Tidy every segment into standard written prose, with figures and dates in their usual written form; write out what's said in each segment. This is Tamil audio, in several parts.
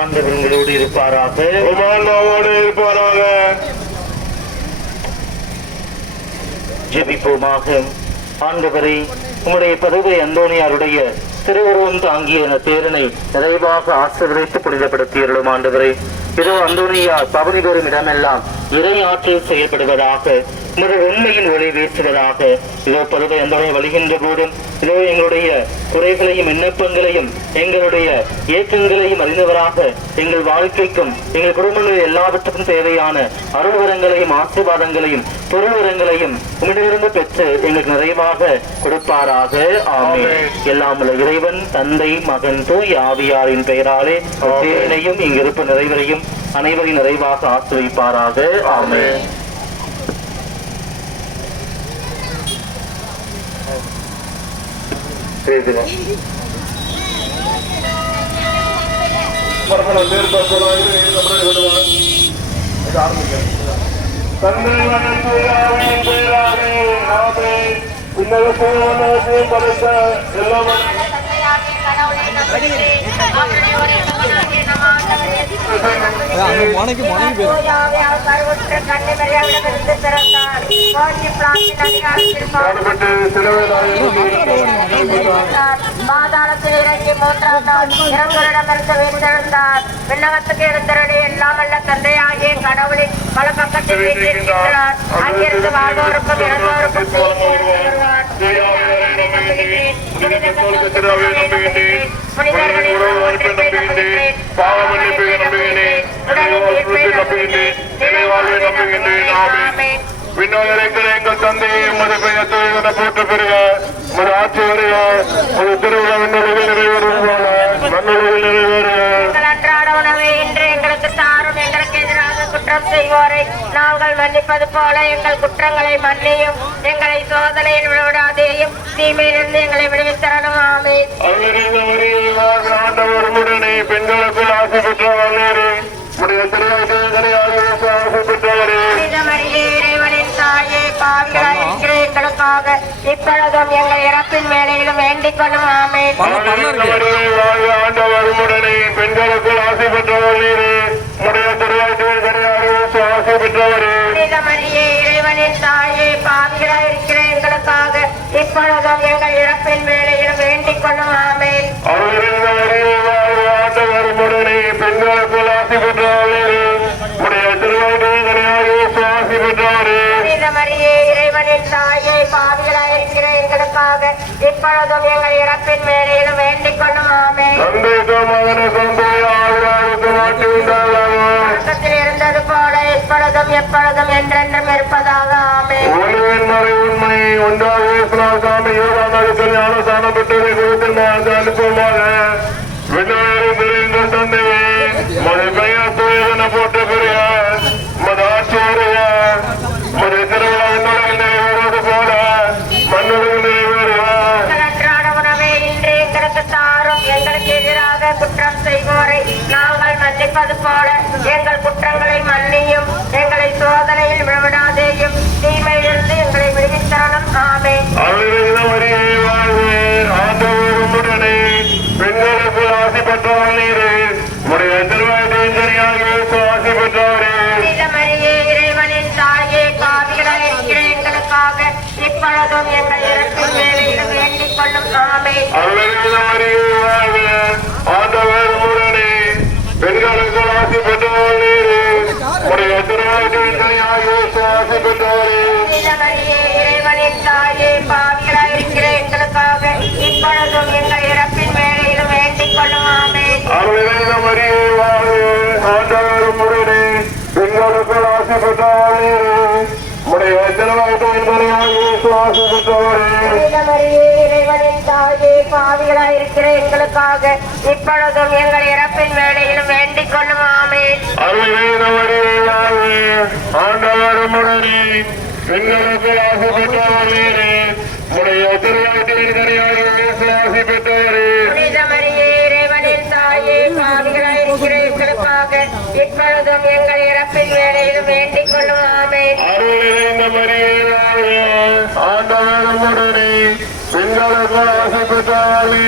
ஆண்டவர்களோடு இருப்பாராக. ஜெபிப்போமாக. ஆண்டவரே, உம்முடைய பதுவை அந்தோனியாருடைய திருவுருவம் தாங்கிய தேரனை நிறைவாக ஆசீர்வதித்து புனிதப்படுத்தியருளும். ஆண்டவரே, இதோ அந்தோனியார் பவனி பெறும் இடமெல்லாம் இறை ஆற்றில் செயல்படுவதாக, உங்களுடைய உண்மையின் ஒளி வீசுவதாக. இதோ பதுவை அந்தோனியார் வருகின்ற போதும் இதோ எங்களுடைய குறைகளையும் விண்ணப்பங்களையும் எங்களுடைய ஏக்கங்களையும் அறிந்தவராக எங்கள் வாழ்க்கைக்கும் எங்கள் குடும்பங்களில் எல்லாவற்றுக்கும் தேவையான அருள்வரங்களையும் ஆசீர்வாதங்களையும் பொருள்வரங்களையும் உம்மிடமிருந்து பெற்று எங்களுக்கு நிறைவாக கொடுப்பாராக. ஆமென். எல்லாம் உள்ள இறைவன் தந்தை மகன் தூய் ஆவியாரின் பெயராலே தேனையும் இங்கிருப்பு நிறைவரையும் அனைவரையும் நிறைவாக ஆசீர்வதிப்பாராக. ஆமென். பாதாளத்தில் இறங்கி மூன்றாம் நாள் இறங்குகளிடமிருந்து வீழ்ந்தெழுந்தார். விண்ணகத்துக்கு எடுத்தருளி எல்லாம் அல்ல தந்தையாகிய கடவுளின் பல பக்கத்தில் வீட்டிருக்கிறார். அங்கிருந்து வாழ்வோருக்கும் இறந்தோருக்கும் எங்கள் தந்தையை உமது பெயர் தூயதென போற்ற பெறுக. உமது ஆட்சி வருக. உமது திருவிழா விண்ணுலகில் நிறைவேறும் போல மண்ணுலகில் நிறைவேறுக. அன்றாட உணவை இன்று எங்களுக்கு தாரும். எங்களுக்கு எதிராக குற்றம் செய்வோரை நாங்கள் மன்னிப்பது போல எங்கள் குற்றங்களை மன்னியும். எங்களை சோதனையில் விடாதேயும் தீமையிலிருந்து எங்களை விடுவித்தரணும். ஆமென். ஆண்டவர் உடனே பெண்களுக்குள் ஆசை பெற்றவர் உடைய திருவாய் ஆசை பெற்றவரே. இறைவனின் தாயே, பாவிகளாயிருக்கிற எங்களுக்காக இப்பொழுதும் எங்கள் இறப்பின் வேலையிலும் வேண்டிக் கொள்ளும். ஆமென். ஆண்டவர் உடனே பெண்களுக்குள் ஆசை பெற்றவர் உடைய திருவாய் ஆசை பெற்றவரே. இறைவனின் தாயே, பாவிகளாயிருக்கிற எங்களுக்காக இப்பொழுதும் எங்கள் இறப்பின் வேலையிலும் வேண்டிக் கொள்ளும். ஆமென். ஆண்டவர் உடனே பெண்களுக்குள் ஆசை பெற்றவரே உடைய திருவாய் ஆசை பெற்றவரே. இறைவனின் தாயே, பாவிகளாயிருக்கிற எங்களுக்காக இப்பொழுதும் எங்கள் இறப்பின் வேலையிலும் வேண்டிக் கொள்ளும். ஆமென். தொடக்கத்தில் இருந்தது போல இப்பொழுதும் எப்பொழுதும் என்றென்றும் இருப்பதாக. ஆமென். உண்மை ஒன்றாக சாமி யோகானத்தில் ஞானஸ்தானம் பெற்றதை குறித்து அனுப்புமாக. தந்தையே, மது பெயர் தூயதென போற்ற பெறுக. மது ஆட்சி வருக. மது திருவிழா விண்ணுலகில் நிறைவேறுவது போல மண்ணுலகில் நிறைவேறுக. அன்றாட உணவை இன்று எங்களுக்கு தாரும். எங்களுக்கு எதிராக குற்றம் செய்வோரை நாங்கள் மன்னிப்பது போல எங்கள் குற்றங்களை மன்னியும். எங்களை சோதனையில் விடாதேயும் தீமையிலிருந்து எங்களை விடுவித்தரணும். ஆமென். ஆண்டவருடனே பெண்களுக்கு ஆசை பெற்றவர் நீரே உடைய திருவாய் ஆசை பெற்றவரே. இறைவனின் தாயே, பாவிகளாயிருக்கிற எங்களுக்காக இப்பொழுதும் எங்கள் இறப்பின் வேலையிலும் வேண்டிக் கொள்ளும். ஆமென். ஆண்டவர் உடனே பெண்களுக்கு ஆசை பெற்றவர் நீரே உடைய திருவாய் ஆசை பெற்றவரே. இறைவனின் தாயே, பாவிகளாயிருக்கிற எங்களுக்காக இப்பொழுதும் எங்கள் இறப்பின் வேலையிலும் வேண்டிக் கொள்ளும். ஆமென். ஆண்டவர் உடனே பெண்களுக்கு ஆசை பெற்றவர் உடைய திருவாய் ஆசை பெற்றவரே. இறைவனின் தாயே, பாவிகளாயிருக்கிற எங்களுக்காக இப்பொழுதும் எங்கள் இறப்பின் வேலையிலும் வேண்டிக் கொள்ளும். ஆமென். ஆண்டவர் உடனே பெண்களுக்கு ஆசை பெற்றவர் உடைய திருவாய் ஆசை பெற்றவரே. இறைவனின் தாயே, பாவிகளாயிருக்கிற எங்களுக்காக இப்பொழுதும் எங்கள் இறப்பின் வேலையிலும் வேண்டிக் கொள்ளும். ஆமென். ஆண்டவர் பெண்களுக்கு ஆசி பெற்றவளே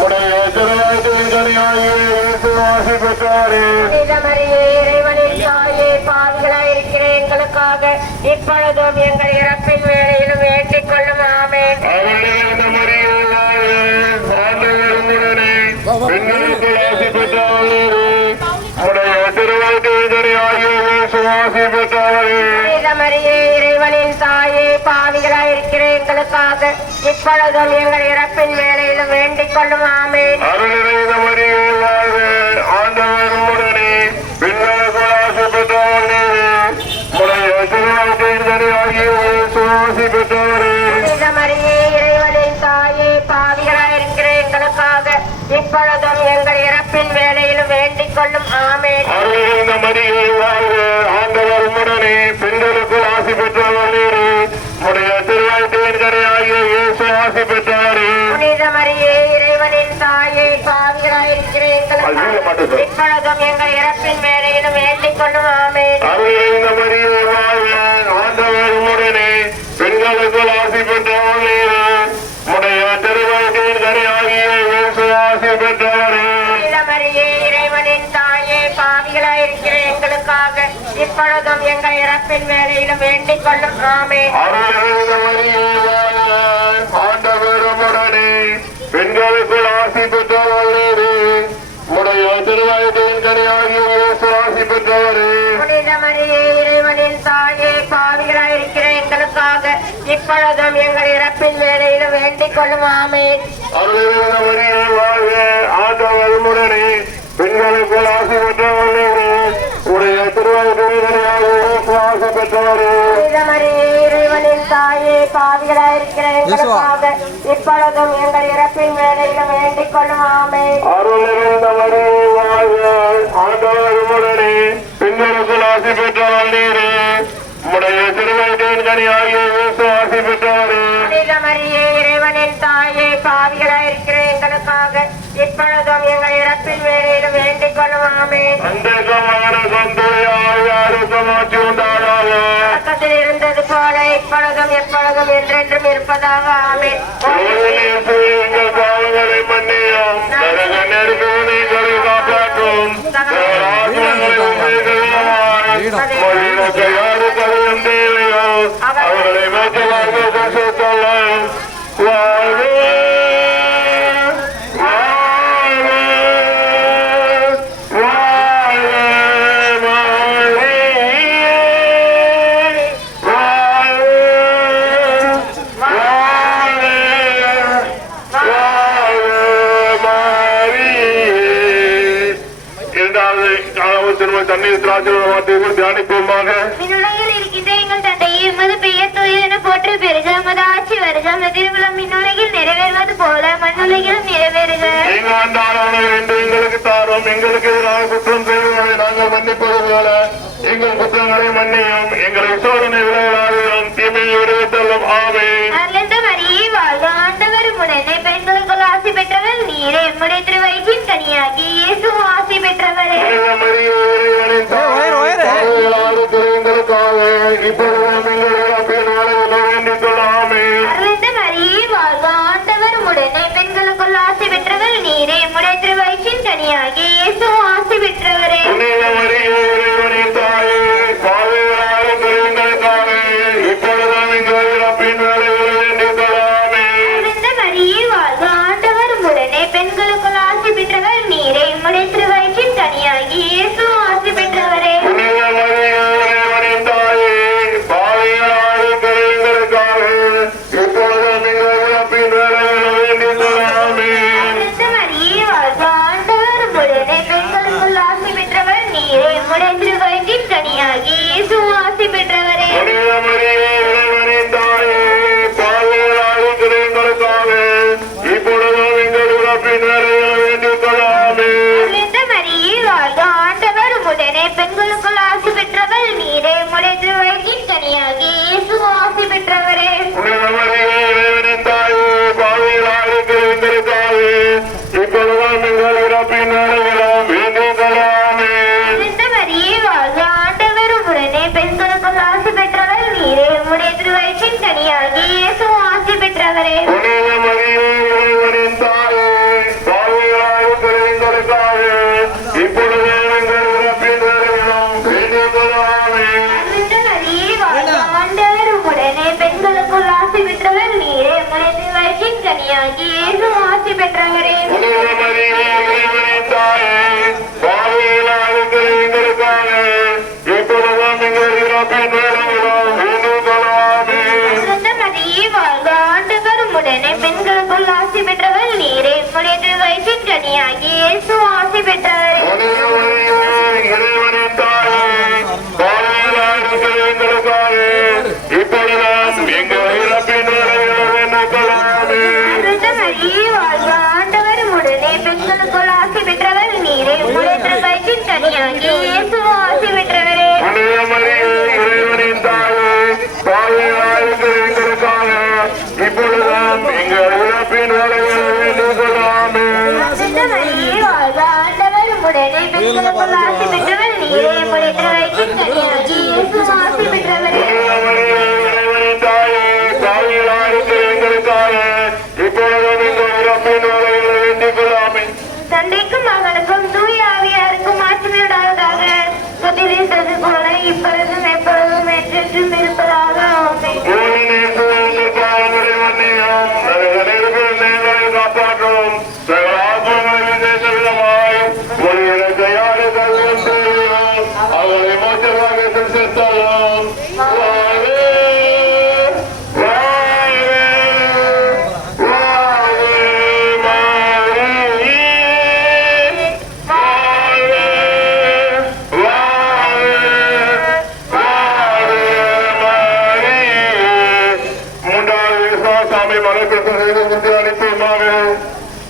உடைய திருவாய்த்தின் கனியாகிய இயேசு ஆசி பெற்றாரே. இறைவனின் தாயே பாவிகளாயிருக்கிற எங்களுக்காக இப்பொழுதும் எங்கள் இறப்பின் வேளையிலும் வேண்டிக் கொள்ளும் ஆமென். பெண்களுக்கு ஆசி பெற்றவளே உடைய திருவாய்த்தின் கனியாகிய இயேசு ஆசி பெற்றாரே. இறைவனின் தாயே பாவிகளாயிருக்கிற எங்களுக்காக இப்பொழுதும் எங்கள் இறப்பின் வேளையிலும் வேண்டிக் கொள்ளும் ஆமென். அருள் நிறைந்த மரியே வாழ்க, ஆண்டவர் உம்முடனே. பெண்களுக்கு ஆசி பெற்றவளே உடைய திருவாய்த்தின் கனியாகிய இயேசு ஆசி பெற்றாரே. இறைவனின் தாயே பாவிகளாயிருக்கிற எங்களுக்காக இப்பொழுதும் எங்கள் இறப்பின் வேளையிலும் வேண்டிக் கொள்ளும் ஆமென். அருள் நிறைந்த மரியே வாழ்க, ஆண்டவர் உம்முடனே. பெண்களுக்கு ஆசி பெற்றவளே உடைய திருவாய்த்தின் கனியாகிய இயேசு ஆசி பெற்றாரே. புனித மரியே இறைவனின் தாயே பாவிகளாயிருக்கிற எங்களுக்காக இப்பொழுதும் எங்கள் இறப்பின் வேளையிலும் வேண்டிக் கொள்ளும் ஆமென். அருள் நிறைந்த மரியே வாழ்க, ஆண்டவர் உம்முடனே. பெண்களுக்கு ஆசி பெற்றவளே உடைய திருவாய்த்தின் கனியாகிய இயேசு ஆசி பெற்றாரே. புனித மரியே இறைவனின் தாயே பாவிகளாயிருக்கிற எங்களுக்காக இப்பொழுதும் எங்கள் இறப்பின் வேளையிலும் வேண்டிக் கொள்ளும் ஆமென். அருள் நிறைந்த மரியே வாழ்க, ஆண்டவர் உம்முடனே. பெண்களுக்கு ஆசி பெற்றவளே உடைய திருவாய்த்தின் கனியாகிய இயேசு ஆசி பெற்றாரே. புனித மரியே இறைவனின் தாயே பாவிகளாயிருக்கிற எங்களுக்காக இப்பொழுதும் எங்கள் இறப்பின் வேளையிலும் வேண்டிக் கொள்ளும் ஆமென். அருள் நிறைந்த மரியே வாழ்க, ஆண்டவர் உம்முடனே. பெண்களுக்கு ஆசி பெற்றவளே உடைய திருவாய்த்தின் கனியாகிய இயேசு ஆசி பெற்றாரே. புனித மரியே இறைவனின் தாயே பாவிகளாயிருக்கிற எங்களுக்காக இப்பொழுதும் எங்கள் இறப்பின் வேளையிலும் வேண்டிக் கொள்ளும் ஆமென். அருள் நிறைந்த மரியே வாழ்க, ஆண்டவர் உம்முடனே. பெண்களுக்கு ஆசி பெற்றவளே உடைய திருவாய்த்தின் கனியாகிய இயேசு ஆசி பெற்றாரே. புனித மரியே இறைவனின் தாயே பாவிகளாயிருக்கிற எங்களுக்காக இப்பொழுதும் எங்கள் இறப்பின் வேளையிலும் வேண்டிக் கொள்ளும் ஆமென். அந்தகமான சந்தோஷமாட்சி உண்டாதாக. பக்கத்தில் இருந்தது போல இப்பொழுதும் எப்பொழுதும் என்றென்றும் இருப்பதாக ஆமென். எங்கள் பாவங்களை மன்னியும், நரக நெருப்பில் எங்களை காப்பாற்றும். மனிதனுக்கு யாரு கதையும் தேவையோ அவர்களை மேற்கொள்ள சேர்த்தலாம். வாழ்க, வாழ்க, வாழ்க மரியே, வாழ்க, வாழ்க, வாழ்க மரியே. இரண்டாவது காலவு திரும்ப தண்ணீர் திராட்சை தியானிப்போமாக. விண்ணுலகில் இருக்கின்ற எங்கள் தந்தையே, உமது பெயர் தூயதென போற்ற பெறுக. உமது ஆட்சி வருக. உமது திருவிழம் விண்ணுலகில் நிறைவேறுவது போல மண்ணுலகிலும் நிறைவேறுக. எங்கள் அன்றாட உணவை இன்று எங்களுக்கு தாரும். எங்களுக்கு எதிராக குற்றம் செய்வதை நாங்கள் மன்னிப்பது போல எங்கள் குற்றங்களை மன்னியும். எங்களை சோதனை விளையாடும், தீமையை விடுவித்தல்லும். ஆமென். அருளந்த மரியே வாழ்க, ஆண்டவர் உடனே. பெண்களுக்குள் ஆசி பெற்றவர் நீரே. உம்முடைய திருவயிற்றின் கனியாகி இயேசு ஆசி பெற்றவரே. புனித மரியே, இறைவனின் தாயே, பாவிகளாகிய எங்களுக்காக இப்பொழுதும் எங்கள் இறப்பின் வேளையிலும் வேண்டிக் கொள்ளும். ஆமென். அருளந்த மரியே வாழ்க, ஆண்டவர் உடனே. பெண்களுக்குள் ஆசி பெற்றவர் நீரே. உம்முடைய திருவயிற்றின் கனியாகி இயேசு ஆசி பெற்றவரே. புனித மரியே, இறைவனின் தாயே, பாவிகளாகிய எங்களுக்காக இப்பொழுதும் எங்கள் இறப்பின் வேளையிலும் வேண்டிக் கொள்ளும். ஆமென். அருளந்த மரியே வாழ்க, ஆண்டவர் உடனே. பெண்களுக்குள் ஆசி பெற்றவர் நீரே. உம்முடைய திருவயிற்றின் கனியாகி இயேசு ஆசி பெற்றவரே. புனித மரியே, இறைவனின் தாயே, பாவிகளாகிய எங்களுக்காக இப்பொழுதும் எங்கள் இறப்பின் வேளையிலும் வேண்டிக் கொள்ளும். ஆமென். அருளந்த மரியே வாழ்க, ஆண்டவர் உடனே. பெண்களுக்குள் ஆசி பெற்றவர் நீரே. உம்முடைய திருவயிற்றின் கனியாகி இயேசு ஆசி பெற்றவரே. புனித மரியே, இறைவனின் தாயே, பாவிகளாகிய எங்களுக்காக இப்பொழுதும் எங்கள் இறப்பின் வேளையிலும் வேண்டிக் கொள்ளும். ஆமென். அருளந்த மரியே வாழ்க, ஆண்டவர் உடனே. பெண்களுக்குள் ஆசி பெற்றவர் நீரே. உம்முடைய திருவயிற்றின் கனியாகி இயேசு ஆசி பெற்றவரே. புனித மரியே, இறைவனின் தாயே, பாவிகளாகிய எங்களுக்காக இப்பொழுதும் எங்கள் இறப்பின் வேளையிலும் வேண்டிக் கொள்ளும். ஆமென். அருளந்த மரியே வாழ்க, ஆண்டவர் உடனே. பெண்களுக்குள் ஆசி பெற்றவர் நீரே. உம்முடைய திருவயிற்றின் கனியாகி இயேசு ஆசி பெற்றவரே. புனித இப்பொழுதும் எங்கள் இறப்பின் வேலையில் வேண்டிக் கொள்ளாமே. மரியே வாழ்க, ஆண்டவர் உம்முடனே, பெண்களுக்குள் ஆசி பெற்றவர் நீரே. உம்முடைய திருவயிற்றின் கனியாகிய இயேசு ஆசி பெற்றவரே. தாயே, தாயிலாருக்கு எங்களுக்காக இப்பொழுதும் எங்கள் இறப்பின் வேலையில் வேண்டிக் கொள்ளாமே. தந்தைக்கும் மகனுக்கும் தூய ஆவியாருக்கும் ஆட்சியுண்டாவதாக. முதலில் போல இப்பொழுதும் எப்பொழுதும் என்றென்றும் இருப்பதாக. ஆமென். காப்பாற்றும் அவரை மோசமாக செலுத்தலாம்.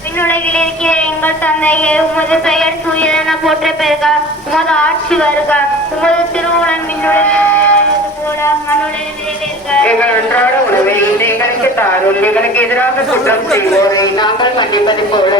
விண்ணுலகில் இருக்கிற எங்கள் தந்தையே, உமது பெயர் தூயதென போற்ற பெறுக. உமது ஆட்சி வருக. உமது திருவுளம் விண்ணுலகில் நிறைவேறுவது போல மண்ணுலகில் நிறைவேறுக. எங்கள் அன்றாட உணவை இன்று எங்களுக்கு தாரும். எங்களுக்கு எதிராக குற்றம் செய்வோரை நாங்கள் மன்னிப்பது போல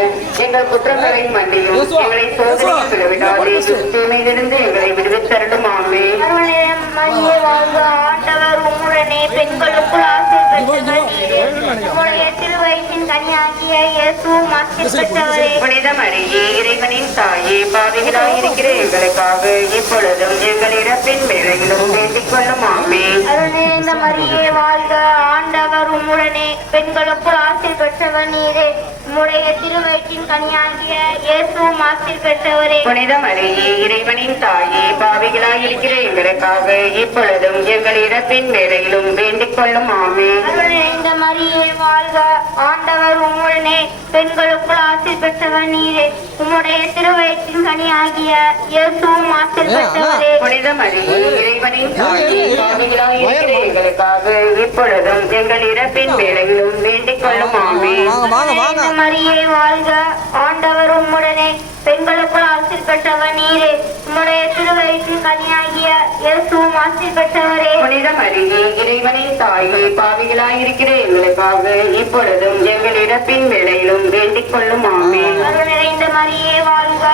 எங்கள் குற்றங்களை மன்னியும். எங்களை சோதனையில் விடவிடாதேயும், தீமையிலிருந்து எங்களை விடுவித்தருளும். ஆமென். அருள்நிறைந்த மரியே வாழ்க, ஆண்டவர் உம்முடனே, பெண்களுக்குள் ஆசி பெற்றவர் நீரே. உம்முடைய திருவயிற்றின் கனியாகிய இயேசுவும் ஆசி பெற்றவரே. புனித மரியே, இறைவனின் தாயே, பாவிகளாய் இருக்கிற எங்களுக்காக இப்பொழுதும் எங்கள் இறப்பின் வேளையிலும் வேண்டிக் கொள்ளும். ஆமென். அருள்நிறைந்த மரியே வாழ்க, ஆண்டவர் உம்முடனே, பெண்களுக்குள் ஆசி பெற்றவர் நீரே. உம்முடைய திருவயிற்றின் கனியாகிய இயேசுவும் ஆசி பெற்றவரே. புனித மரியே, இறைவனின் தாயே, பாவிகளாய் இருக்கிற எங்களுக்காக இப்பொழுதும் எங்கள் இறப்பின் வேளையிலும் வேண்டிக் கொள்ளும். ஆமென். அருள்நிறைந்த மரியே வாழ்க, ஆண்டவர் உம்முடனே, பெண்களுக்குள் ஆசி பெற்றவர் நீரே. உம்முடைய திருவயிற்றின் கனியாகிய இயேசுவும் ஆசி பெற்றவரே. புனித மரியே, இறைவனின் தாயே, பாவிகளாய் இருக்கிற எங்களுக்காக இப்பொழுதும் எங்கள் இறப்பின் வேளையிலும் வேண்டிக் கொள்ளும். ஆமென். அருள்நிறைந்த மரியே வாழ்க, ஆண்டவர் உம்முடனே, பெண்களுக்குள் ஆசி பெற்றவர் நீரே. உம்முடைய திருவயிற்றின் கனியாகிய இயேசுவும் ஆசி பெற்றவரே. புனித மரியே, இறைவனின் தாயே, பாவிகளாய் இருக்கிற எங்களுக்காக இப்பொழுதும் எங்கள் இறப்பின் வேளையிலும் வேண்டிக் கொள்ளும். ஆமென். அருள்நிறைந்த மரியே வாழ்க,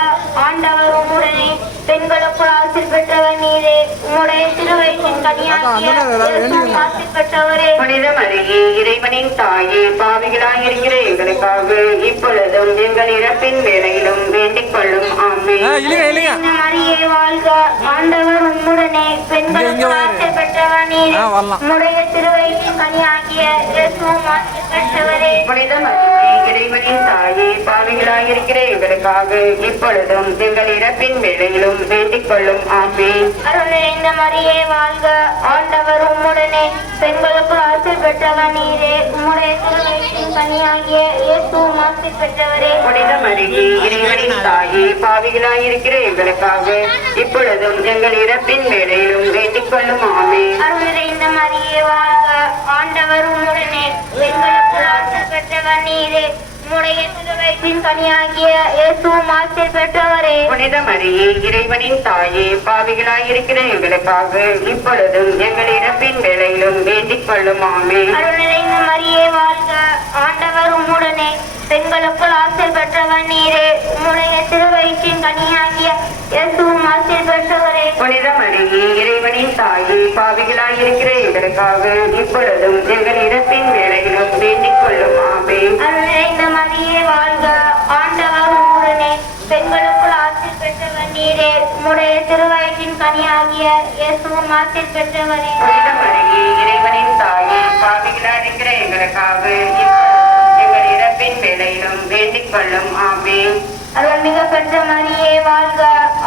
ஆண்டவர் உம்முடனே, பெண்களுக்குள் ஆசி பெற்றவர் நீரே. உம்முடைய திருவயிற்றின் கனியாகிய இயேசுவும் ஆசி பெற்றவரே. புனித மரியே, இறைவனின் தாயே, பாவிகளாய் இருக்கிற எங்களுக்காக இப்பொழுதும் எங்கள் இறப்பின் வேளையிலும் வேண்டிக் கொள்ளும். ஆமென். அருள்நிறைந்த மரியே வாழ்க, ஆண்டவர் உம்முடனே, பெண்களுக்குள் ஆசி பெற்றவர் நீரே. உம்முடைய திருவயிற்றின் கனியாகிய இயேசுவும் ஆசி பெற்றவரே. புனித மரியே, இறைவனின் தாயே, பாவிகளாய் இருக்கிற எங்களுக்காக இப்பொழுதும் எங்கள் இறப்பின் வேளையிலும் வேண்டிக் கொள்ளும். ஆமென். அருள்நிறைந்த மரியே வாழ்க, ஆண்டவர் உம்முடனே, பெண்களுக்குள் ஆசி பெற்றவர் நீரே. உம்முடைய திருவயிற்றின் கனியாகிய இயேசுவும் ஆசி பெற்றவரே. புனித மரியே, இறைவனின் தாயே, பாவிகளாய் இருக்கிற எங்களுக்காக இப்பொழுதும் எங்கள் இறப்பின் வேளையிலும் வேண்டிக் கொள்ளும். ஆமென். அருள்நிறைந்த மரியே வாழ்க, ஆண்டவர் உம்முடனே, பெண்களுக்குள் ஆசி பெற்றவர் நீரே. உம்முடைய திருவயிற்றின் கனியாகிய இயேசுவும் ஆசி பெற்றவரே. புனித மரியே, இறைவனின் தாயே, பாவிகளாய் இருக்கிற எங்களுக்காக இப்பொழுதும் எங்கள் இறப்பின் வேளையிலும் வேண்டிக் கொள்ளும். ஆமென். அருள்நிறைந்த மரியே வாழ்க, ஆண்டவர் உம்முடனே, பெண்களுக்குள் ஆசி பெற்றவர் நீரே. உம்முடைய திருவயிற்றின் கனியாகிய இயேசுவும் ஆசி பெற்றவரே. புனித மரியே, இறைவனின் தாயே, பாவிகளாய் இருக்கிற எங்களுக்காக இப்பொழுதும் எங்கள் இறப்பின் வேளையிலும் வேண்டிக் கொள்ளும். ஆமென். அருள்நிறைந்த மரியே வாழ்க, ஆண்டவர் உம்முடனே, பெண்களுக்குள் ஆசி பெற்றவர் நீரே. உம்முடைய திருவயிற்றின் கனியாகிய இயேசுவும் ஆசி பெற்றவரே. புனித மரியே, இறைவனின் தாயே, பாவிகளாய் இருக்கிற எங்களுக்காக எங்கள் இறப்பின் வேளையிலும் வேண்டிக் கொள்ளும். ஆமென். அருள்மிக பெற்ற மரியே வாழ்க,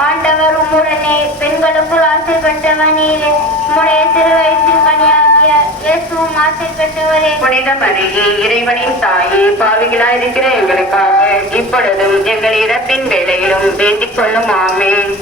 ஆண்டவர் உம்முடனே, பெண்களுக்குள் ஆசி பெற்றவர் நீரே. உம்முடைய திருவயிற்றின் கனியாகிய இயேசுவும் ஆசி பெற்றவரே. புனித மரியே, இறைவனின் தாயே, பாவிகளாய் இருக்கிற எங்களுக்காக இப்பொழுதும் எங்கள் இறப்பின் வேளையிலும் வேண்டிக் கொள்ளும். ஆமென்.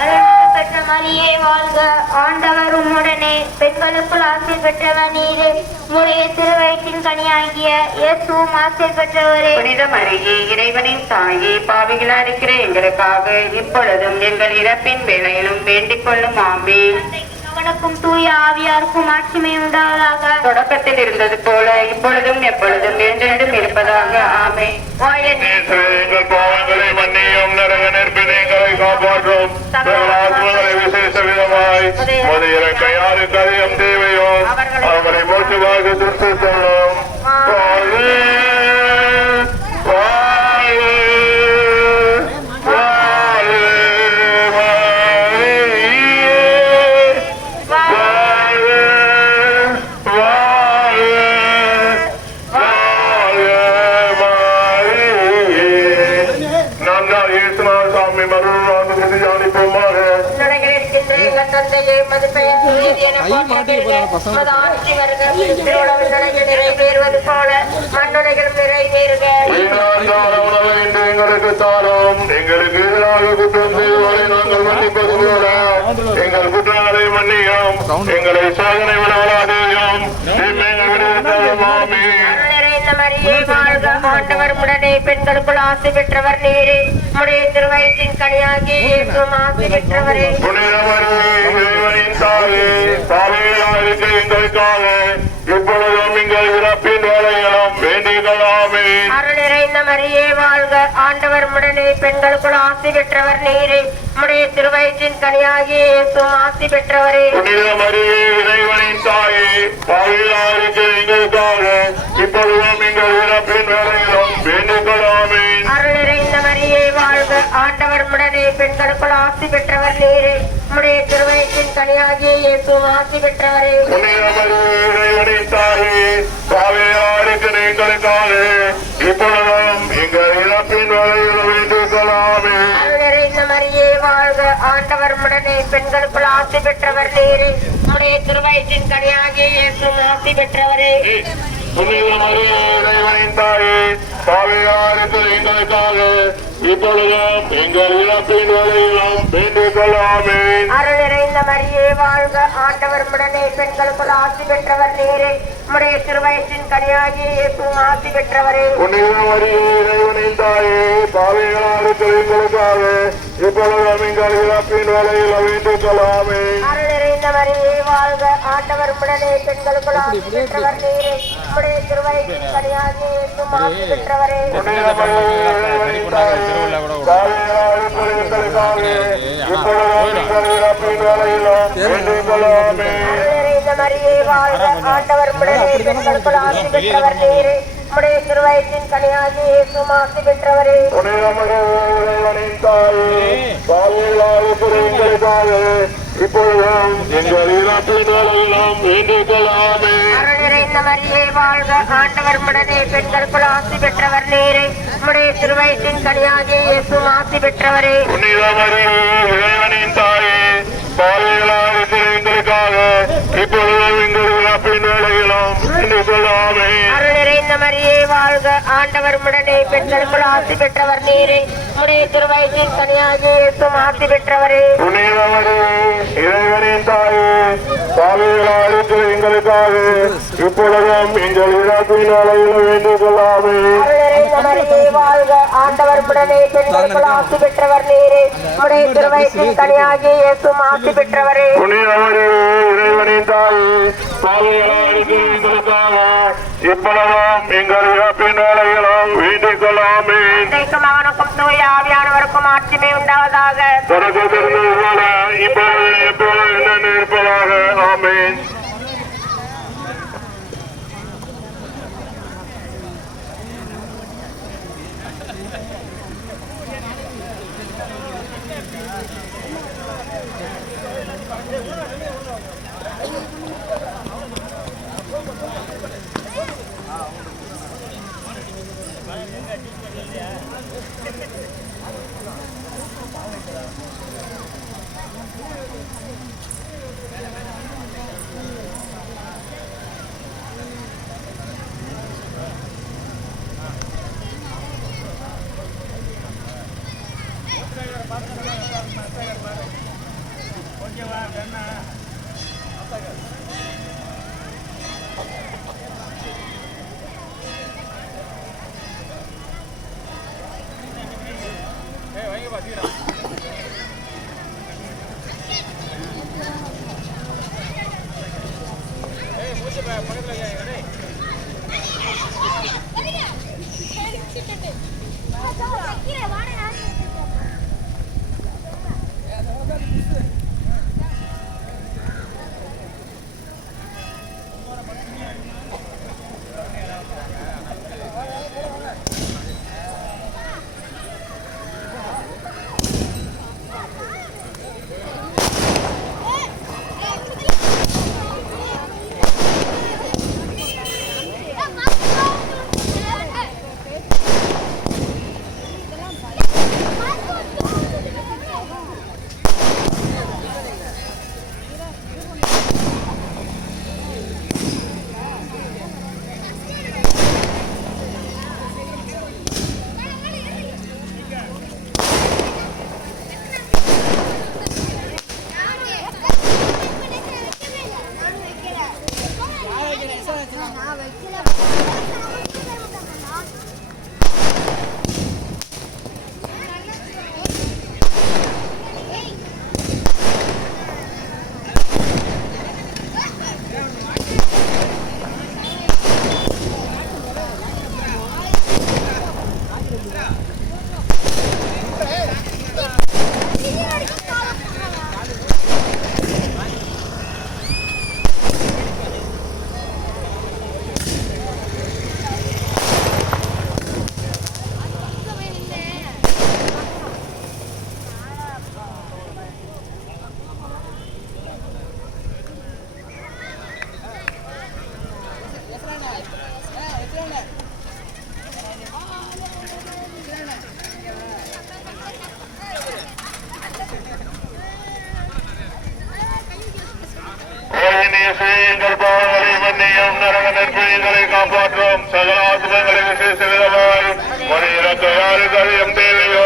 அருள்மிக பெற்ற மரியே வாழ்க, ஆண்டவர் உம்முடனே, பெண்களுக்குள் ஆசி பெற்றவர் நீரே. உம்முடைய திருவயிற்றின் கனியாகிய இயேசுவும் ஆசி பெற்றவரே. புனித மரியே, இறைவனின் தாயே, பாவிகளாய் இருக்கிற எங்களுக்காக இப்பொழுதும் எங்கள் இறப்பின் வேளையிலும் வேண்டிக் கொள்ளும். ஆமென். மகனுக்கும் தூய ஆவியாருக்கும் ஆட்சிமை உண்டாவதாக. தொடக்கத்தில் இருந்தது போல இப்பொழுதும் எப்பொழுதும் என்றென்றும் இருப்பதாக. ஆமென். எங்கள் பாவங்களை மன்னியும், நரக நெருப்பினை காப்பாற்றும், ஆத்மங்களை விசேஷ விதமாய் உமது இறக்கை யாருக்கு அதிகம் தேவையோ அவரை மோட்சமாக திருத்து சொல்லும். நிறைவேறுவது போல மண்ணுலகிலும் நிறைவேறுக. எங்களுக்கு தாரும், எங்களுக்கு எதிராக குற்றம் செய்வதை நாங்கள் மன்னிப்பது போல எங்கள் குற்றங்களை மன்னியும், எங்களை சோதனை விடாதேயும், ஆண்டவர் உடனே பெண்களுக்குள் ஆசை பெற்றவர் நீரே, உடைய திருவயிற்றின் கனியாகி இயேசுவும் ஆசை பெற்றவரே. எங்களுக்காக இப்பொழுதும் எங்கள் இறப்பின் வேலைகளும் வேண்டிக்கலாமே. அருள் நிறைந்த மரியே வாழ்க, ஆண்டவர் உடனே பெண்களுக்குள் ஆசை பெற்றவர் நீரே, உடைய திருவயிற்றின் கனியாகி இயேசுவும் ஆசை பெற்றவரே. புனித மரியே இறைவனின் தாயே, பாவிகளாக எங்களுக்காக இப்பொழுதும் எங்கள் இறப்பின் வேலைகளும் வேண்டிக்கலாமே. அருள் நிறைந்த மரியே வாழ்க, ஆண்டவர் உடனே பெண்களுக்குள் ஆசி பெற்றவர் நீரே, உடைய திருவயிற்றின் கனியாகிய இயேசுவும் ஆசி பெற்றவரே. புனித மரியே இறைவனின் தாயே, பாவிகளாக எங்களுக்காக இப்பொழுதும் எங்கள் இறப்பின் வேலைகளும் வேண்டிக்கலாமே. அருள் நிறைந்த மரியே வாழ்க, ஆண்டவர் உடனே பெண்களுக்குள் ஆசி பெற்றவர் நீரே, உடைய திருவயிற்றின் கனியாகிய இயேசுவும் ஆசி பெற்றவரே. புனித மரியே இறைவனின் தாயே, பாவிகளாக எங்களுக்காக இப்பொழுதும் எங்கள் இறப்பின் வேலையிலும் வேண்டிக் கொள்ளாமே. அருள் நிறைந்த மரியே வாழ்க, ஆண்டவர் உடனே பெண்களுக்குள் ஆசி பெற்றவர் நீரே, உடைய திருவயிற்றின் கனியாகிய இயேசுவும் ஆசி பெற்றவரே. புனித மரியே இறைவனின் தாயே, பாவிகளாக எங்களுக்காக இப்பொழுதும் எங்கள் இறப்பின் வேலையிலும் வேண்டிக் கொள்ளாமே. அருள் நிறைந்த மரியே வாழ்க, ஆண்டவர் உடனே பெண்களுக்குள் ஆசி பெற்றவர் நீரே, உடைய திருவயிற்றின் கனியாகிய இயேசுவும் ஆசி பெற்றவரே. புனித மரியே இறைவனின் தாயே, மரியே வாழ்க, ஆண்டவர் உடனே பெண்களுக்குள் ஆசி பெற்றவர் நீரே, உடைய திருவயிற்றின் கனியாகிய இயேசுவும் ஆசி பெற்றவரே. இப்பொழுதும் எங்கள் இறப்பின் வேலையிலும் வேண்டிக் கொள்ளாமே. அருள் நிறைந்த மரியே வாழ்க, ஆண்டவர் உடனே பெண்களுக்குள் ஆசி பெற்றவர் நீரே, உடைய திருவயிற்றின் கனியாகிய இயேசுவும் ஆசி பெற்றவரே. புனித மரியே இறைவனின் தாயே, பாவிகளாக எங்களுக்காக இப்பொழுதும் எங்கள் இறப்பின் வேலையிலும் வேண்டிக் கொள்ளாமே. அருள் நிறைந்த மரியே வாழ்க, ஆண்டவர் உடனே பெண்களுக்குள் ஆசி பெற்றவர் நீரே, உடைய திருவயிற்றின் கனியாகிய இயேசுவும் ஆசி பெற்றவரே. புனித மரியே இறைவனின் தாயே, பாவிகளாக எங்களுக்காக இப்பொழுதும் எங்கள் இறப்பின் வேலையிலும் வேண்டிக் கொள்ளாமே. அருள் நிறைந்த மரியே வாழ்க, ஆண்டவர் உடனே பெண்களுக்குள் ஆசி பெற்றவர் நீரே, உடைய திருவயிற்றின் கனியாகிய இயேசுவும் ஆசி பெற்றவரே. புனித மரியே இறைவனின் தாயே, பாவிகளாக எங்களுக்காக இப்பொழுதும் எங்கள் இறப்பின் வேலையிலும் வேண்டிக் கொள்ளாமே. அவனுக்கும் தூய ஆவியானவருக்கும் ஆட்சிமை உண்டாவதாக. தொடக்கத்திலிருந்து போல இப்பொழுது எப்பொழுது என்ன இருப்பதாக. ஆமென். எங்கள் பாவங்களை மன்னியும் நரக நெற்புகளை காப்பாற்றும் சகலாத்மங்களை விசேஷ விதமாய் ஒரு இறக்க யாருக்கு அதிகம் தேவையோ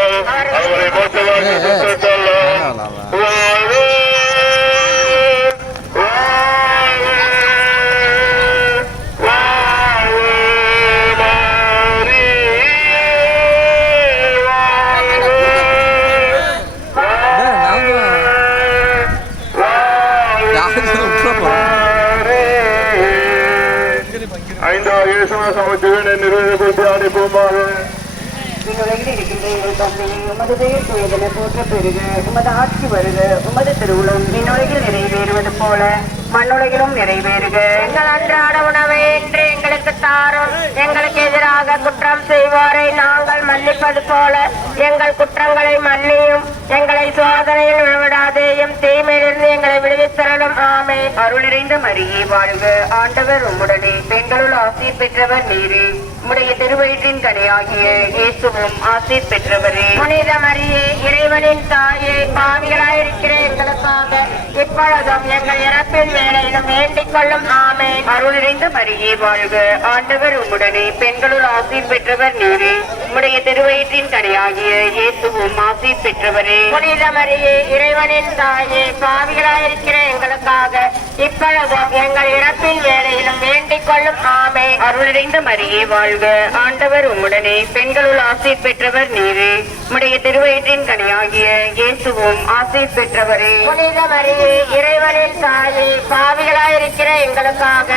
அவரை பொறுத்தவரை சுற்றத்தள்ளும் உமது பெயர் தூயதென போற்ற பெறுக. உமது ஆட்சி வருக. உமது திருவுளம் விண்ணுலகில் நிறைவேறுவது போல மண்ணுலகிலும் நிறைவேறுக. எங்கள் அன்றாட உணவை இன்று எங்களுக்கு தாரும். எங்களுக்கு எதிராக குற்றம் செய்வோரை நாங்கள் மன்னிப்பது போல எங்கள் குற்றங்களை மன்னியும். எங்களை சோதனையில் விழவிடாதேயும் தீமையிலிருந்து எங்களை விடுவித்தரலும். ஆமே. அருள் நிறைந்த மரியே வாழ்க. ஆண்டவர் உம்முடனே பெண்களுள் ஆசீர் பெற்றவர் நீரே. உம்முடைய திருவயிற்றின் கனியாகிய இயேசுவும் ஆசீர் பெற்றவரே. புனித மரியே இறைவனின் தாயே, பாவிகளாயிருக்கிற எங்களுக்காக இப்பொழுதும் எங்கள் இறப்பின் வேளையிலும் வேண்டிக் கொள்ளும். ஆமே. அருள் நிறைந்த மரியே வாழ்க. ஆண்டவர் உம்முடனே பெண்களுள் ஆசீர் பெற்றவர் நீரே. உம்முடைய திருவயிற்றின் கனியாகிய இயேசுவும் ஆசீர் பெற்றவரே. புனித மரியே இறைவனின் தாயே, பாவிகளாயிருக்கிற எங்களுக்காக இப்பொழுதும் எங்கள் இறப்பின் வேளையிலும் வேண்டிக் கொள்ளும். ஆமே. அருள் நிறைந்த மரியே வாழ்க. ஆண்டவர் உம்முடனே பெண்களுள் ஆசீர் பெற்றவர் நீரே. உம்முடைய திருவயிற்றின் கனியாகிய இயேசுவும் ஆசீர் பெற்றவரே. புனித மரியே இறைவனின் தாயே, பாவிகளாயிருக்கிற எங்களுக்காக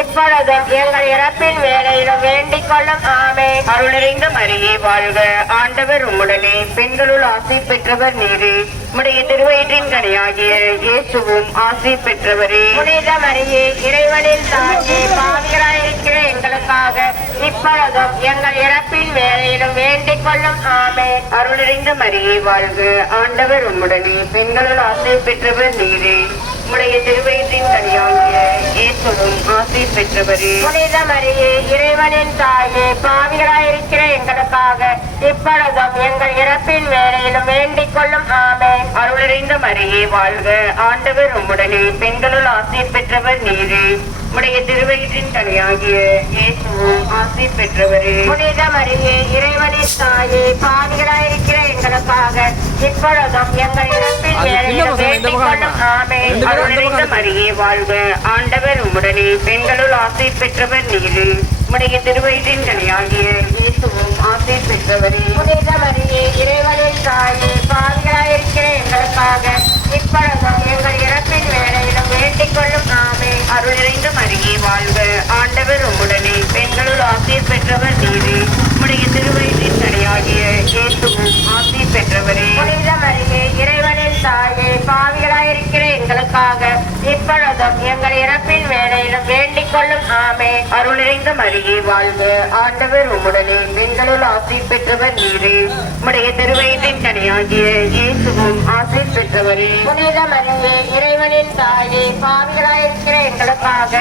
இப்பொழுதும் எங்கள் இறப்பின் வேளையிலும் வேண்டிக் கொள்ளும். ஆமே. அருள் நிறைந்த மரியே வாழ்க. ஆண்டவர் உம்முடனே பெண்களுள் ஆசீர் பெற்றவர் நீரே. உம்முடைய திருவயிற்றின் கனியாகிய இயேசுவும் ஆசீர் பெற்றவரே. புனித மரியே இறைவனின் தாயே, பாவிகளாயிருக்கிற எங்களுக்காக இப்பொழுதும் எங்கள் இறப்பின் வேளையிலும் வேண்டிக் கொள்ளும். ஆமே. அருள் நிறைந்த மரியே வாழ்க. ஆண்டவர் உம்முடனே பெண்களுள் ஆசீர் பெற்றவர் நீரே. உம்முடைய திருவயிற்றின் கனியாகிய இயேசுவும் ஆசீர் பெற்றவரே. புனித மரியே இறைவனின் தாயே, பாவிகளாயிருக்கிற எங்களுக்காக இப்பொழுதும் எங்கள் இறப்பின் வேளையிலும் வேண்டிக் கொள்ளும். ஆமே. அருள் நிறைந்த மரியே வாழ்க. ஆண்டவர் உம்முடனே பெண்களுள் ஆசீர் பெற்றவர் நீரே. உம்முடைய திருவயிற்றின் கனியாகிய இயேசுவும் ஆசீர் பெற்றவரே. புனித மரியே இறைவனின் தாயே, பாவிகளாயிருக்கிற எங்களுக்காக இப்பொழுதும் எங்கள் இறப்பின் வேளையிலும் வேண்டிக் கொள்ளும். ஆமே. அருள் நிறைந்த மரியே வாழ்க. ஆண்டவர் உம்முடனே பெண்களுள் ஆசீர் பெற்றவர் நீரே. உம்முடைய திருவயிற்றின் கனியாகிய இயேசுவும் ஆசீர் பெற்றவரே. புனித மரியே இறைவனின் தாயே, பாவிகளாயிருக்கிற எங்களுக்காக இப்பொழுதும் எங்கள் இறப்பின் வேளையிலும் வேண்டிக் கொள்ளும். ஆமே. அருள் நிறைந்த மரியே வாழ்க. ஆண்டவர் உம்முடனே பெண்களுள் ஆசீர் பெற்றவர் நீரே. உம்முடைய திருவயிற்றின் கனியாகிய இயேசுவும் ஆசீர் பெற்றவரே. புனித மரியே இறைவனின் தாயே, பாவிகளாயிருக்கிற எங்களுக்காக இப்பொழுதும் எங்கள் இறப்பின் வேளையிலும் வேண்டிக் கொள்ளும். ஆமே. அருள் நிறைந்த மரியே வாழ்க. ஆண்டவர் உம்முடனே பெண்களுள் ஆசீர் பெற்றவர் நீரே. உம்முடைய திருவயிற்றின் கனியாகிய இயேசுவும் ஆசீர் பெற்றவரே. புனித மரியே இறைவனின் தாயே, பாவிகளாயிருக்கிற எங்களுக்காக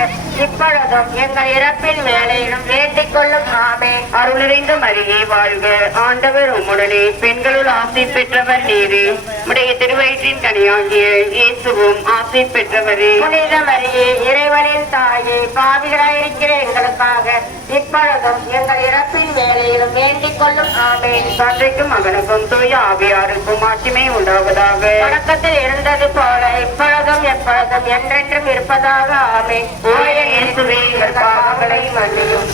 இப்பொழுதும் எங்கள் இறப்பின் வேளையிலும் வேண்டிக் கொள்ளும். ஆமே. அருள் நிறைந்த மரியே வாழ்க. ஆண்டவர் உம்முடனே பெண்களுள் ஆசீர் பெற்றவர் நீரே. உம்முடைய திருவயிற்றின் கனியாகிய இயேசுவும் ஆசீர் பெற்றவரே. புனித மரியே இறைவனின் தாயே, பாவிகளாயிருக்கிற எங்களுக்காக இப்பொழுதும் எங்கள் இறப்பின் வேளையிலும் வேண்டிக் கொள்ளும். ஆமே. தந்தைக்கும் மகனுக்கும் தூய ஆவியாருக்கும் ஆட்சிமை உண்டாவதாக. தொடக்கத்தில் இருந்தது போல இப்பொழுதும் எப்பொழுதும் என்றென்றும் இருப்பதாக. ஆமே. இயேசுவே எங்கள் பாவங்களை மன்னியும்.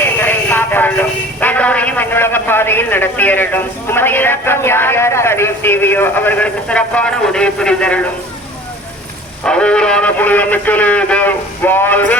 எங்களை காப்பாற்றும். எல்லோரையும் என்னுலக பாதையில் நடத்தியருளும். உமது இரக்கம் யார் யாருக்கு அதிகம் தேவையோ அவர்களுக்கு சிறப்பான உதவி புரிந்தருளும். அவரான புனித மிக்கலே வாழ்க.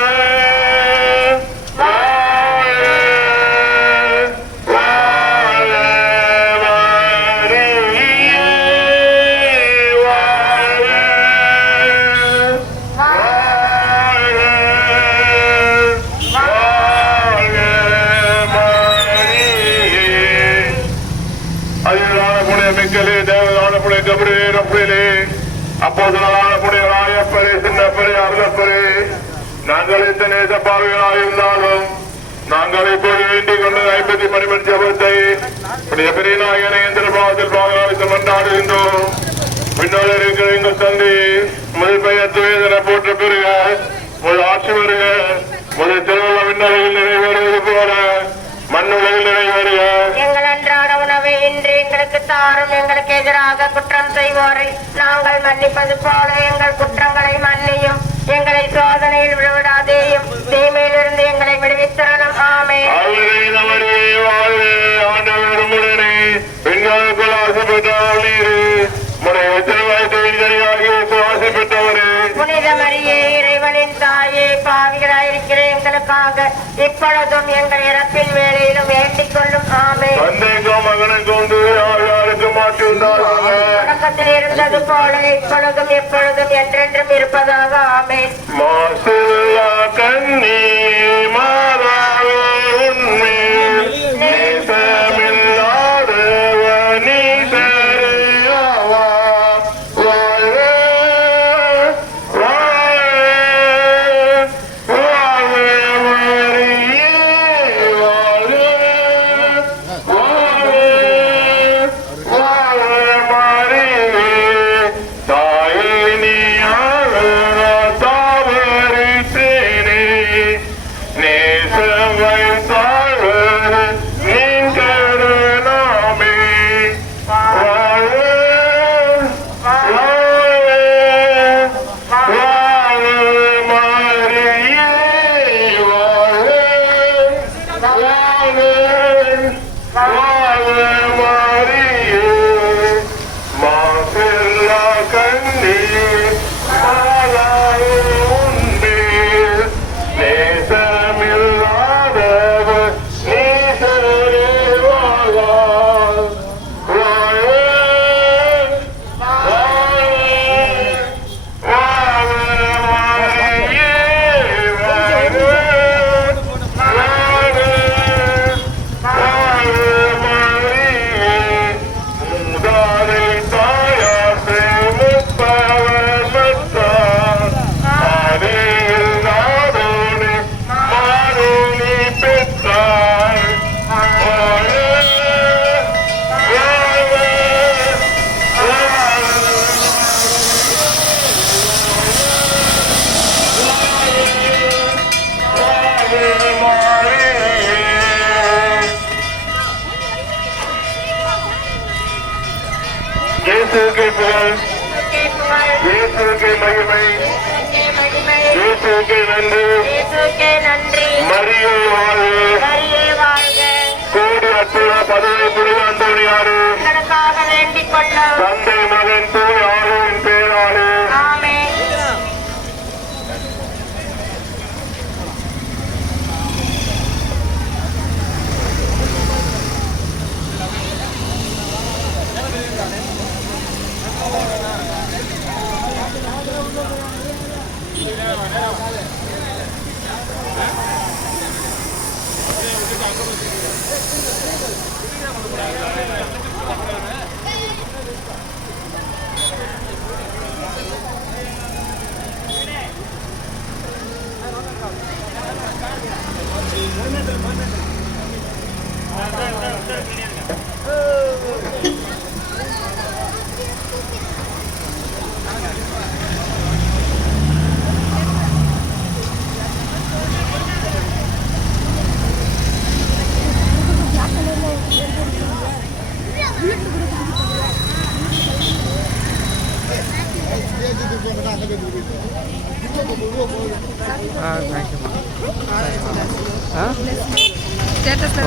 அப்போதுலான புனிதராயப்பரே, சின்னப்பரே, அருளப்பரே, நாங்கள் இந்த நேச பாவிகளாயிருந்தாலும் நாங்கள் இப்போது வேண்டிக் கொண்ட 50 மணிமணி ஜபத்தை புனித பெரியநாயகனை எந்திர பாவத்தில் பாவகாலித்து மன்றாடுகின்றோம். பின்னால் இருக்கிற எங்கள் தந்தை முதல் பெயர் துவேதன போற்ற பெறுக, முதல் ஆட்சி வருக, முதல் திருவள்ள விண்ணலையில் நிறைவேறுவது போல மண்ணுலகில் நிறைவேறுக. எங்கள் அன்றாட உணவை இன்று எங்களுக்கு தாரும். எங்களுக்கு எதிராக குற்றம் செய்வோரை நாங்கள் மன்னிப்பது போல எங்கள் குற்றங்களை மன்னியும். எங்களை சோதனையில் விழுவிடாதேயும், தீமையிலிருந்து எங்களை விடுவித்தரணும். ஆமென். ஆண்டவருமுடனே பெண்களுக்குள் ஆசை பெற்றவள் நீரு, உடைய திருவாய்த்தொழிலாகிய ஆசை பெற்றவரே. புனித மரியே, இறைவனின் தாயே, பாவிகளாயிருக்கிற எங்களுக்காக இப்பொழுதும் எங்கள் இறப்பின் வேளையிலும் வேண்டிக் கொள்ளும். ஆமென். தந்தைக்கும் மகனுக்கும் யாருக்கு மாற்றி உண்டாக, தொடக்கத்தில் இருந்தது போல இப்பொழுதும் எப்பொழுதும் என்றென்றும் இருப்பதாக. ஆமென். மாசில்லா கண்ணி மாதாவே உன்மேல் நேசமில்லாதவ நீ சரியாவா. வாழ்க, வாழ்க, வாழ்க மரியே, வாழ்க, வாழ்க, வாழ்க மரியே. தாயே நீ தாவரித்தேனே, நேசம் வைத்தாழ நீன் கருணாமே. வாழ்க, வாழ்க, வாழ்க மரியே, வாழ்க, வாழ்க, வாழ்க மரியே. மாசில்லா கண்ணி மாதாவே உன்மேல் நேசமில்லாதவ நீ சரியாவா. வாழ்க, வாழ்க, வாழ்க மரியே, வாழ்க, வாழ்க, வாழ்க மரியே. மூதாதை தாயார் சேமிப்பவர் மற்றார், ஆதியில் நாடோடு மாறுனி பெற்றார். வாழ்க, வாழ்க, வாழ்க. இயேசுவுக்கே புகழ், இயேசுவுக்கே மகிமை, இயேசுவுக்கே நன்றி. இயேசுவுக்கே நன்றி. மரியே வாழ்க. மரியே வாழ்க. கோடி அற்புத பதவி புனித அந்தோணியாரு, எங்களுக்காக வேண்டிக் கொள்ளும். தந்தை மகன் தூய் ஆளுவின் பேராளு. ஆமென். ஸ்டேட்டஸ்